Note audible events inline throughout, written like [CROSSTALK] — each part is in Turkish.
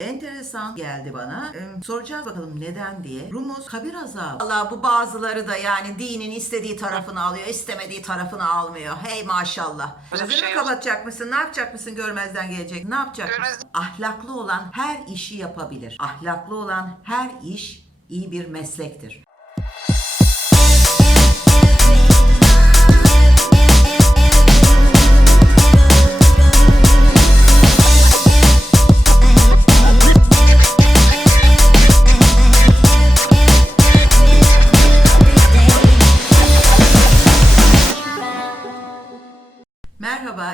Enteresan geldi bana. Ee, soracağız bakalım neden diye. Rumuz kabir azabı. Allah bu bazıları da yani dinin istediği tarafını alıyor, istemediği tarafını almıyor. Hey maşallah. Öyle bir Gözünü şey yok. kapatacak mısın? Ne yapacak mısın görmezden gelecek? Ne yapacak Görmez- mısın? Ahlaklı olan her işi yapabilir. Ahlaklı olan her iş iyi bir meslektir.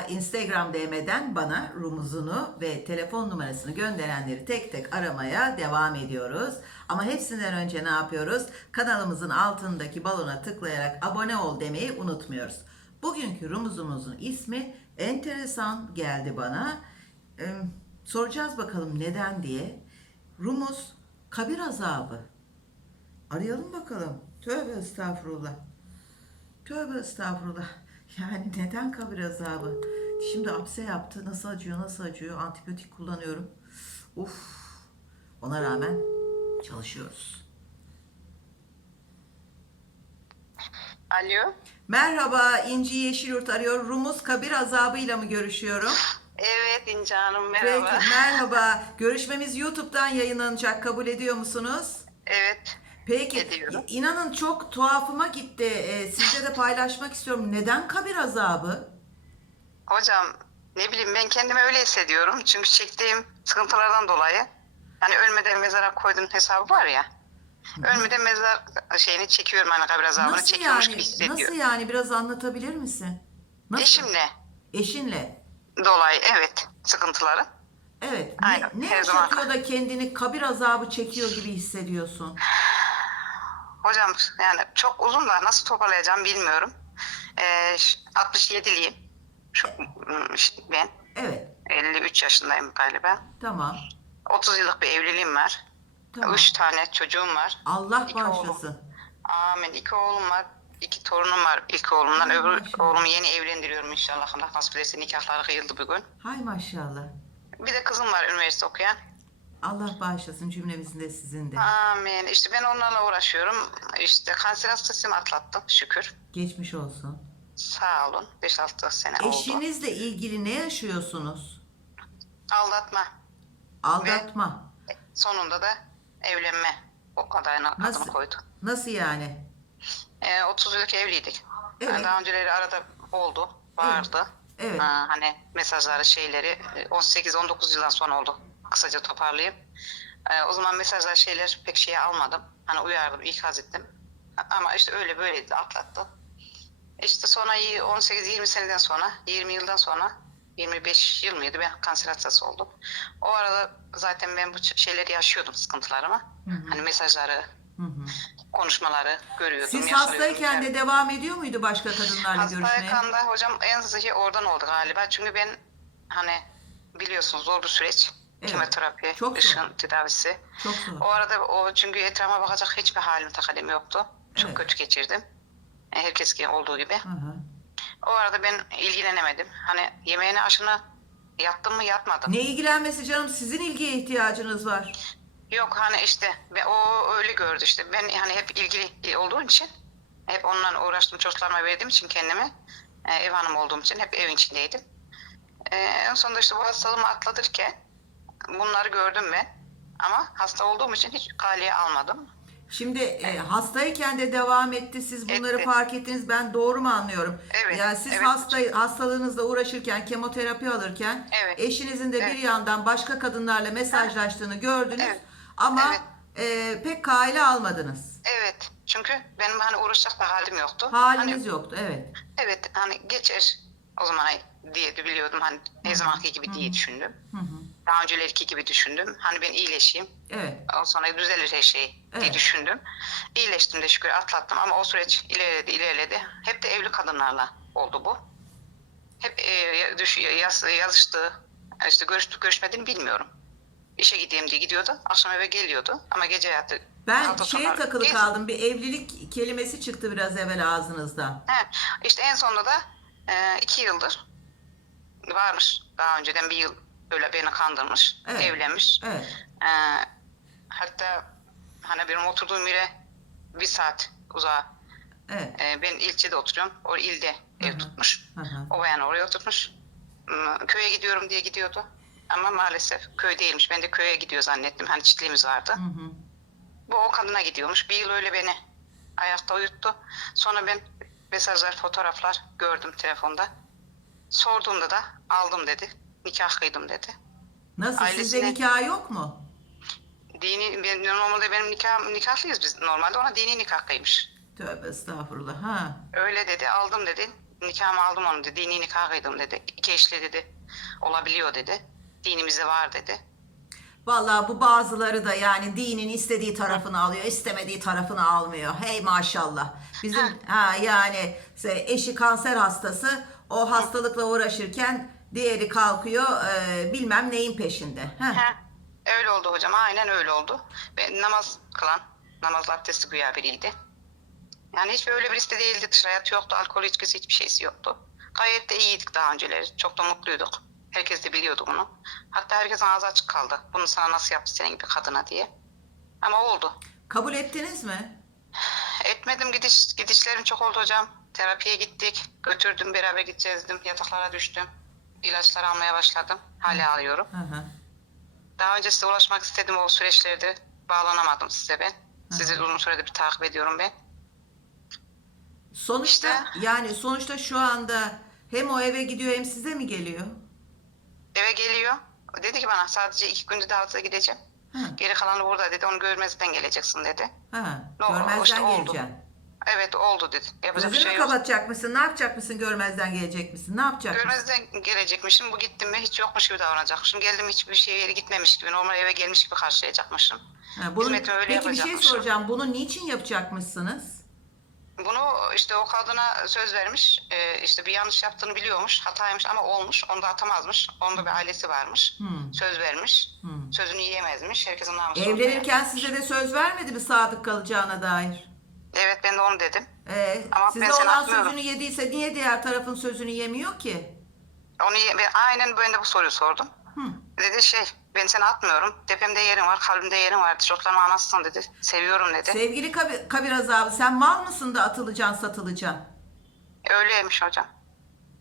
Instagram DM'den bana rumuzunu ve telefon numarasını gönderenleri tek tek aramaya devam ediyoruz. Ama hepsinden önce ne yapıyoruz? Kanalımızın altındaki balona tıklayarak abone ol demeyi unutmuyoruz. Bugünkü rumuzumuzun ismi enteresan geldi bana. Ee, soracağız bakalım neden diye. Rumuz kabir azabı. Arayalım bakalım. Tövbe estağfurullah. Tövbe estağfurullah. [LAUGHS] Yani neden kabir azabı? Şimdi apse yaptı. Nasıl acıyor, nasıl acıyor? Antibiyotik kullanıyorum. Uf. Ona rağmen çalışıyoruz. Alo. Merhaba İnci Yeşilyurt arıyor. Rumuz kabir azabıyla mı görüşüyorum? Evet İnce Hanım Peki, merhaba. merhaba. Görüşmemiz YouTube'dan yayınlanacak. Kabul ediyor musunuz? Evet. Peki. Ediyorum. inanın çok tuhafıma gitti. Ee, sizle de paylaşmak istiyorum. Neden kabir azabı? Hocam ne bileyim ben kendimi öyle hissediyorum. Çünkü çektiğim sıkıntılardan dolayı. Hani ölmeden mezara koydum hesabı var ya. Ölmeden mezar şeyini çekiyorum hani kabir azabını Nasıl çekiyormuş yani? gibi hissediyorum. Nasıl yani? Biraz anlatabilir misin? Nasıl? Eşimle Eşinle. dolayı evet sıkıntıları. Evet. Ne, Aynen, ne yaşatıyor da kendini kabir azabı çekiyor gibi hissediyorsun? Hocam yani çok uzun da nasıl toparlayacağım bilmiyorum. Ee, ş- 67'liyim. Şu, ım, ş- ben Evet. 53 yaşındayım galiba. Tamam. 30 yıllık bir evliliğim var. Tamam. Üç tane çocuğum var. Allah İki oğlum. bağışlasın. Amin. İki oğlum var. iki torunum var ilk oğlumdan. Ay, Öbür maşallah. oğlumu yeni evlendiriyorum inşallah. Allah nasip ederse nikahları kıyıldı bugün. Hay maşallah. Bir de kızım var üniversite okuyan. Allah bağışlasın cümlemizin de sizin de. Amin. İşte ben onlarla uğraşıyorum. İşte kanser hastasıyım atlattım şükür. Geçmiş olsun. Sağ olun. 5-6 sene oldu. Eşinizle ilgili ne yaşıyorsunuz? Aldatma. Aldatma. Sonunda da evlenme. O adayına Nasıl? adını koydu. Nasıl yani? Ee, 30 yıllık evliydik. Evet. Yani daha önceleri arada oldu. Vardı. Evet. Ha, hani mesajları şeyleri e, 18-19 yıldan sonra oldu. Kısaca toparlayayım. Ee, o zaman mesajlar şeyler pek şeye almadım. Hani uyardım, ikaz ettim. Ama işte öyle böyleydi atlattı. İşte sonra iyi 18-20 seneden sonra, 20 yıldan sonra 25 yıl mıydı ben kanser hastası oldum. O arada zaten ben bu şeyleri yaşıyordum sıkıntılarımı. Hı hı. Hani mesajları, Hı hı. konuşmaları görüyordum. Siz hastayken de devam ediyor muydu başka kadınlarla görüşmeye? Hastayken de hocam en sıkı oradan oldu galiba. Çünkü ben hani biliyorsunuz zor bir süreç. Evet, Kimyoterapi, çok zor. ışın tedavisi. Çok zor. O arada o çünkü etrafa bakacak hiçbir halim takalim yoktu. Çok Evet. kötü geçirdim. Herkes gibi olduğu gibi. Hı hı. O arada ben ilgilenemedim. Hani yemeğini aşını yattım mı yatmadım. Ne ilgilenmesi canım sizin ilgiye ihtiyacınız var. Yok hani işte ve o öyle gördü işte. Ben hani hep ilgili olduğum için hep onunla uğraştım çocuklarıma verdiğim için kendimi e, ev hanımı olduğum için hep evin içindeydim. E, en sonunda işte bu hastalığımı atlatırken bunları gördüm ben. Ama hasta olduğum için hiç kaliye almadım. Şimdi e, hastayken de devam etti. Siz bunları Etti. fark ettiniz. Ben doğru mu anlıyorum? Evet, Yani siz evet. hasta hastalığınızla uğraşırken, kemoterapi alırken Evet. eşinizin de bir Evet. yandan başka kadınlarla mesajlaştığını gördünüz. Evet. Ama e, pek kale almadınız. Evet çünkü benim hani uğraşacak da halim yoktu. Haliniz Hani, yoktu. Evet. evet hani geçer o zaman diye de biliyordum hani ne zamanki gibi diye düşündüm. Hı hı. Daha öncelerki gibi düşündüm. Hani ben iyileşeyim. Evet. Ondan sonra düzelir her şey diye Evet. düşündüm. İyileştim de şükür atlattım ama o süreç ilerledi ilerledi. Hep de evli kadınlarla oldu bu. Hep e, düş, yaz, yazıştı. işte görüştük görüşmediğini bilmiyorum. İşe gideyim diye gidiyordu. Akşam eve geliyordu. Ama gece hayatı Ben şeye takılı Gez- kaldım. Bir evlilik kelimesi çıktı biraz evvel ağzınızdan. He, işte en sonunda da e, iki yıldır varmış. Daha önceden bir yıl Öyle beni kandırmış. Evet. Evlenmiş. Evet. Ee, hatta hani benim oturduğum yere bir saat uzağa. Evet. Ee, ben ilçede oturuyorum. O ilde ev Hı hı. tutmuş. Hı hı. O bayan oraya oturmuş. Hmm, Köye gidiyorum diye gidiyordu. Ama maalesef köy değilmiş. Ben de köye gidiyor zannettim. Hani çiftliğimiz vardı. Hı hı. Bu o kadına gidiyormuş. Bir yıl öyle beni ayakta uyuttu. Sonra ben mesajlar, fotoğraflar gördüm telefonda. Sorduğumda da aldım dedi. Nikah kıydım dedi. Nasıl sizde Ailesine- nikah yok mu? Dini, ben, normalde benim nikah, nikahlıyız biz. Normalde ona dini nikah kıymış. Tövbe estağfurullah. Ha. Öyle dedi, aldım dedi. Nikahımı aldım onu dedi. Dini nikah kıydım dedi. İki eşli dedi. Olabiliyor dedi. Dinimizde var dedi. Vallahi bu bazıları da yani dinin istediği tarafını alıyor, istemediği tarafını almıyor. Hey maşallah. Bizim ha yani eşi kanser hastası o hastalıkla uğraşırken diğeri kalkıyor e, bilmem neyin peşinde. Heh. Heh, öyle oldu hocam. Aynen öyle oldu. Ve namaz kılan, namaz abdesti güya biriydi. Yani hiç öyle birisi de değildi. Dış hayat yoktu, alkol içkisi hiçbir şeysi yoktu. Gayet de iyiydik daha önceleri. Çok da mutluyduk. Herkes de biliyordu bunu. Hatta herkesin ağzı açık kaldı. Bunu sana nasıl yaptı senin gibi kadına diye. Ama oldu. Kabul ettiniz mi? Etmedim gidiş gidişlerim çok oldu hocam. Terapiye gittik. Götürdüm beraber gideceğiz dedim. Yataklara düştüm. İlaçlar almaya başladım. Hala alıyorum. Hı hı. Daha önce size ulaşmak istedim o süreçlerde. Bağlanamadım size ben. Sizi uzun süredir bir takip ediyorum ben. Sonuçta İşte. yani sonuçta şu anda hem o eve gidiyor hem size mi geliyor? Eve geliyor. Dedi ki bana sadece iki günde davete gideceğim. Hı. Geri kalanı burada dedi. Onu görmezden geleceksin dedi. Ha, No, görmezden işte oldu. Evet oldu dedi. Yapacak bir Gözünü şey yok. kapatacak mısın? Ne yapacak mısın? Görmezden gelecek misin? Ne yapacak mısın? Görmezden gelecekmişim. Bu gittim mi hiç yokmuş gibi davranacakmışım. Geldim hiçbir şeye yere gitmemiş gibi. Normal eve gelmiş gibi karşılayacakmışım. Ha, bunun, Hizmetimi öyle peki bir şey yapacakmışım. soracağım. Bunu niçin yapacakmışsınız? Bunu işte o kadına söz vermiş. Ee, işte bir yanlış yaptığını biliyormuş. Hataymış ama olmuş. Onu da atamazmış. Onda bir ailesi varmış. Hmm. Söz vermiş. Hmm. Sözünü yiyemezmiş. Herkesin namusu. Evlenirken size de söz vermedi mi sadık kalacağına dair? Evet ben de onu dedim. Ee, Ama size ben seni olan atmıyorum. sözünü yediyse niye diğer tarafın sözünü yemiyor ki? Onu ye- ben aynen ben de bu soruyu sordum. Hı. Dedi şey ben seni atmıyorum. Tepemde yerin var, kalbimde yerin var. Çocuklarımı anasın dedi. Seviyorum dedi. Sevgili Kabir, Kabir Azabı sen mal mısın da atılacaksın satılacaksın? Öyleymiş hocam.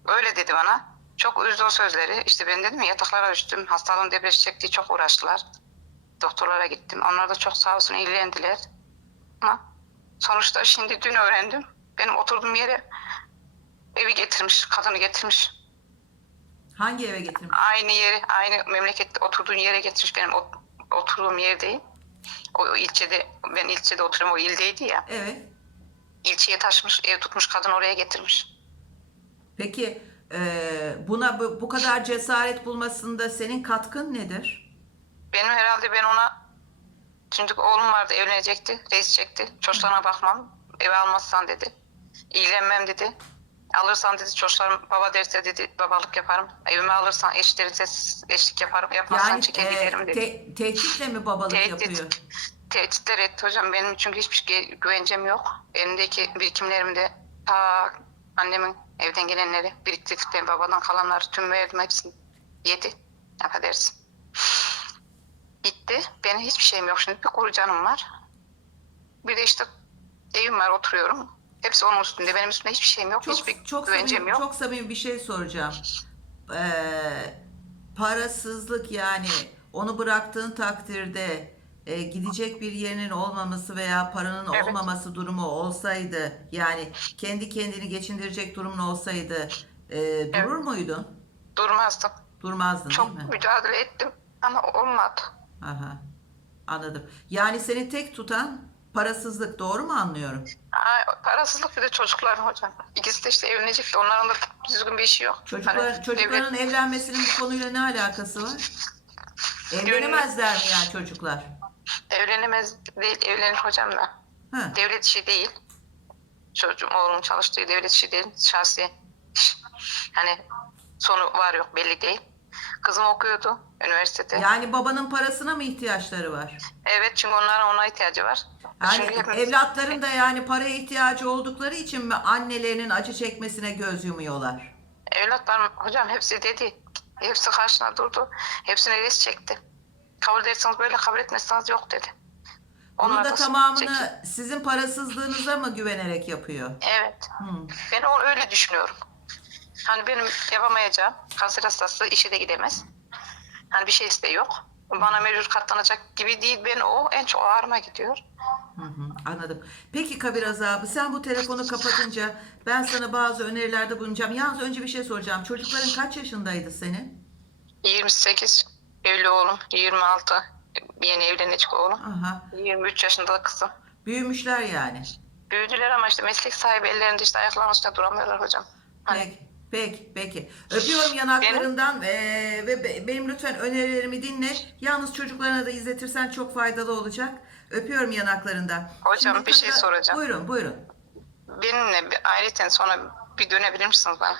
Öyle dedi bana. Çok üzdü o sözleri. İşte ben dedim ya yataklara düştüm. Hastalığın depreşi çektiği çok uğraştılar. Doktorlara gittim. Onlar da çok sağ olsun ilgilendiler. Ama sonuçta şimdi dün öğrendim. Benim oturduğum yere evi getirmiş, kadını getirmiş. Hangi eve getirin? Aynı yeri, aynı memlekette oturduğun yere getirmiş. Benim ot- oturduğum yerdeyim. O ilçede, ben ilçede oturuyorum, o ildeydi ya. Evet. İlçeye taşmış, ev tutmuş, kadın oraya getirmiş. Peki e, buna bu, bu kadar cesaret bulmasında senin katkın nedir? Benim herhalde ben ona çünkü oğlum vardı evlenecekti. Reis çekti. Çocuklarına bakmam. Eve almazsan dedi. İlgilenmem dedi. Alırsan dedi çocuklarım baba derse dedi babalık yaparım. Evime alırsan eş derse eşlik yaparım. Yapmazsan Yani çeker e, giderim dedi. te- tehditle mi babalık yapıyor? Tehdit, tehditler etti hocam. Benim çünkü hiçbir gü- güvencem yok. Elimdeki birikimlerimde ta annemin evden gelenleri biriktirdikleri babadan kalanları tüm verdim hepsini yedi. Affedersin. Gitti. Benim hiçbir şeyim yok şimdi. Bir kuru canım var. Bir de işte evim var oturuyorum. Hepsi onun üstünde. Benim üstümde hiçbir şeyim yok. Çok hiçbir çok güvencem samimi, yok. çok samimi bir şey soracağım. Ee, parasızlık yani onu bıraktığın takdirde e, gidecek bir yerinin olmaması veya paranın Evet. olmaması durumu olsaydı yani kendi kendini geçindirecek durumun olsaydı e, durur muydun? Durmazdım. Durmazdın Çok değil mi? mücadele ettim ama olmadı. Aha. Anladım. Yani seni tek tutan parasızlık doğru mu anlıyorum? Ay, parasızlık bir de çocuklar hocam. İkisi de işte evlenecekti. Onların da düzgün bir işi yok. Çocuklar, Hani çocukların devlet- evlenmesinin bu konuyla ne alakası var? Evlenemezler mi yani çocuklar? evlenemez değil, evlenir hocam da. Ha. Devlet işi değil. Çocuğum, oğlum çalıştığı devlet işi değil. Şahsi. Hani sonu var yok belli değil. Kızım okuyordu üniversitede. Yani babanın parasına mı ihtiyaçları var? Evet çünkü onların ona ihtiyacı var. Yani hepimiz- evlatların da yani paraya ihtiyacı oldukları için mi annelerinin acı çekmesine göz yumuyorlar? Evlatlarım hocam hepsi dedi. Hepsi karşına durdu. Hepsine res çekti. Kabul ederseniz böyle kabul etmezseniz yok dedi. Onun Onlar da çekti. tamamını sizin parasızlığınıza mı güvenerek yapıyor? Evet. Ben onu öyle düşünüyorum. Hani benim yapamayacağım. Kanser hastası işe de gidemez. Hani bir şey de yok. Bana mecbur katlanacak gibi değil. Ben o en çok ağrıma gidiyor. Hı hı, anladım. Peki Kabir Azabı sen bu telefonu kapatınca ben sana bazı önerilerde bulunacağım. Yalnız önce bir şey soracağım. Çocukların kaç yaşındaydı senin? 28 evli oğlum. 26 yeni evlenecek oğlum. Aha. 23 yaşında da kızım. Büyümüşler yani. Büyüdüler ama işte meslek sahibi ellerinde işte ayaklarının üstünde duramıyorlar hocam. Hani Peki. Peki, peki. Öpüyorum yanaklarından eee, ve be- benim lütfen önerilerimi dinle. Yalnız çocuklarına da izletirsen çok faydalı olacak. Öpüyorum yanaklarından. Hocam, bir şey soracağım. Buyurun, buyurun. benimle bir ayrıca sonra bir dönebilir misiniz bana?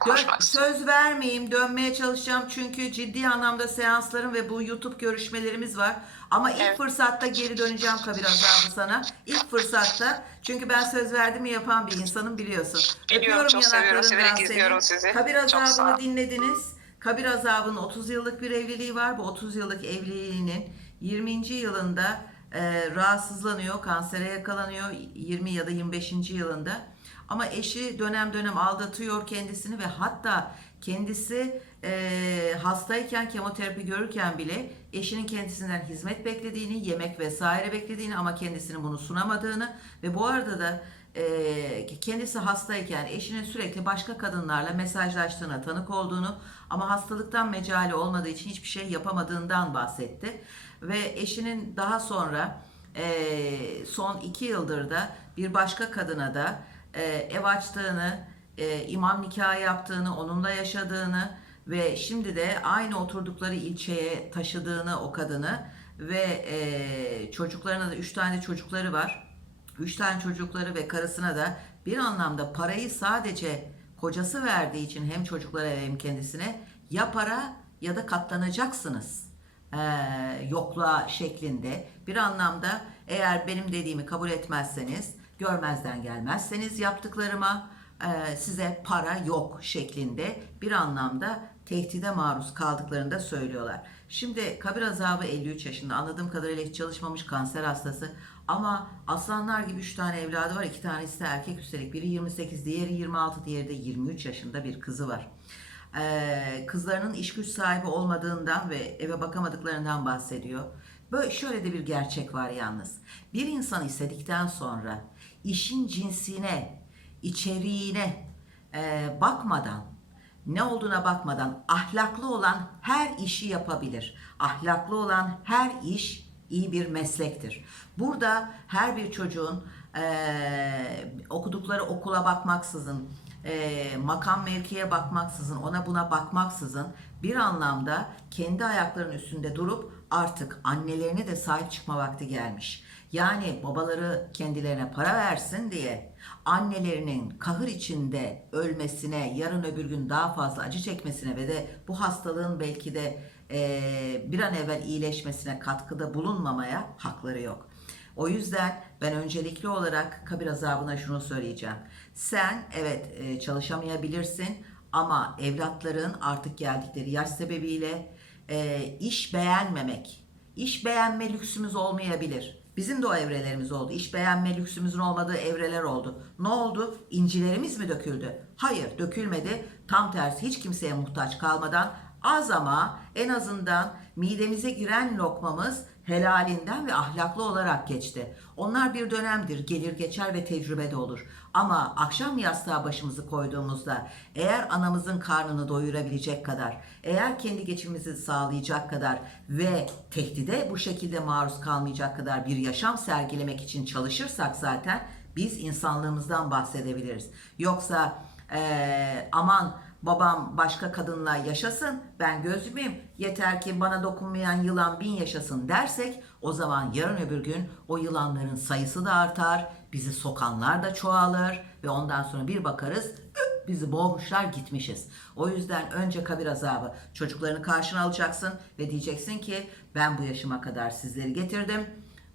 Konuşmak istiyorum. söz vermeyeyim, dönmeye çalışacağım çünkü ciddi anlamda seanslarım ve bu YouTube görüşmelerimiz var. Ama ilk Evet. fırsatta geri döneceğim Kabir Azabı sana. İlk fırsatta. Çünkü ben söz verdim yapan bir insanım biliyorsun. Biliyorum, çok seviyorum, severek izliyorum sizi. Kabir Azabı'nı dinlediniz. Kabir Azabı'nın 30 yıllık bir evliliği var. Bu 30 yıllık evliliğinin 20. yılında e, rahatsızlanıyor, kansere yakalanıyor 20 ya da 25. yılında. Ama eşi dönem dönem aldatıyor kendisini ve hatta kendisi e, hastayken kemoterapi görürken bile eşinin kendisinden hizmet beklediğini, yemek vesaire beklediğini ama kendisinin bunu sunamadığını ve bu arada da e, kendisi hastayken eşinin sürekli başka kadınlarla mesajlaştığına tanık olduğunu ama hastalıktan mecali olmadığı için hiçbir şey yapamadığından bahsetti. Ve eşinin daha sonra e, son iki yıldır da bir başka kadına da e, ev açtığını, e, imam nikahı yaptığını, onunla yaşadığını ve şimdi de aynı oturdukları ilçeye taşıdığını o kadını ve e, çocuklarına da üç tane çocukları var. Üç tane çocukları ve karısına da bir anlamda parayı sadece kocası verdiği için hem çocuklara hem kendisine ya para ya da katlanacaksınız eee, yokluğa şeklinde bir anlamda eğer benim dediğimi kabul etmezseniz görmezden gelmezseniz yaptıklarıma eee, size para yok şeklinde bir anlamda tehdide maruz kaldıklarını da söylüyorlar. Şimdi kabir azabı 53 yaşında anladığım kadarıyla hiç çalışmamış kanser hastası ama aslanlar gibi 3 tane evladı var. 2 tanesi de erkek üstelik. Biri 28, diğeri 26, diğeri de 23 yaşında bir kızı var. Ee, kızlarının iş güç sahibi olmadığından ve eve bakamadıklarından bahsediyor. Böyle şöyle de bir gerçek var yalnız. Bir insan istedikten sonra işin cinsine, içeriğine e, bakmadan ne olduğuna bakmadan ahlaklı olan her işi yapabilir. Ahlaklı olan her iş iyi bir meslektir. Burada her bir çocuğun eee, okudukları okula bakmaksızın, eee, makam mevkiye bakmaksızın, ona buna bakmaksızın bir anlamda kendi ayaklarının üstünde durup artık annelerine de sahip çıkma vakti gelmiş. Yani babaları kendilerine para versin diye annelerinin kahır içinde ölmesine, yarın öbür gün daha fazla acı çekmesine ve de bu hastalığın belki de eee, bir an evvel iyileşmesine katkıda bulunmamaya hakları yok. O yüzden ben öncelikli olarak kabir azabına şunu söyleyeceğim. Sen evet e, çalışamayabilirsin ama evlatların artık geldikleri yaş sebebiyle e, iş beğenmemek, iş beğenme lüksümüz olmayabilir. Bizim de o evrelerimiz oldu. İş beğenme lüksümüzün olmadığı evreler oldu. Ne oldu? İncilerimiz mi döküldü? Hayır, dökülmedi. Tam tersi hiç kimseye muhtaç kalmadan az ama en azından midemize giren lokmamız helalinden ve ahlaklı olarak geçti. Onlar bir dönemdir, gelir geçer ve tecrübe de olur. Ama akşam yastığa başımızı koyduğumuzda eğer anamızın karnını doyurabilecek kadar, eğer kendi geçimimizi sağlayacak kadar ve tehdide bu şekilde maruz kalmayacak kadar bir yaşam sergilemek için çalışırsak zaten biz insanlığımızdan bahsedebiliriz. Yoksa eee, aman babam başka kadınla yaşasın ben göz yeter ki bana dokunmayan yılan bin yaşasın dersek o zaman yarın öbür gün o yılanların sayısı da artar bizi sokanlar da çoğalır ve ondan sonra bir bakarız bizi boğmuşlar gitmişiz. O yüzden önce kabir azabı çocuklarını karşına alacaksın ve diyeceksin ki ben bu yaşıma kadar sizleri getirdim.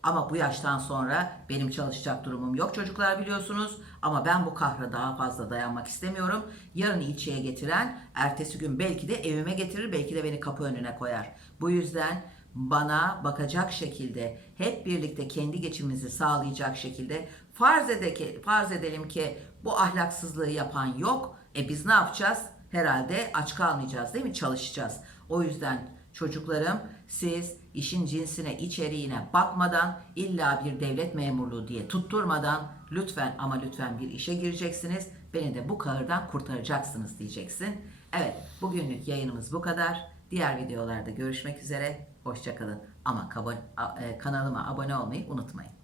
Ama bu yaştan sonra benim çalışacak durumum yok çocuklar biliyorsunuz. Ama ben bu kahra daha fazla dayanmak istemiyorum. Yarın ilçeye getiren ertesi gün belki de evime getirir belki de beni kapı önüne koyar. Bu yüzden bana bakacak şekilde hep birlikte kendi geçimimizi sağlayacak şekilde farz, ede ki, farz edelim ki bu ahlaksızlığı yapan yok. E biz ne yapacağız? Herhalde aç kalmayacağız değil mi? Çalışacağız. O yüzden çocuklarım siz işin cinsine, içeriğine bakmadan illa bir devlet memurluğu diye tutturmadan lütfen ama lütfen bir işe gireceksiniz. Beni de bu kahırdan kurtaracaksınız diyeceksin. Evet bugünlük yayınımız bu kadar. Diğer videolarda görüşmek üzere. Hoşçakalın. Ama e, kanalıma abone olmayı unutmayın.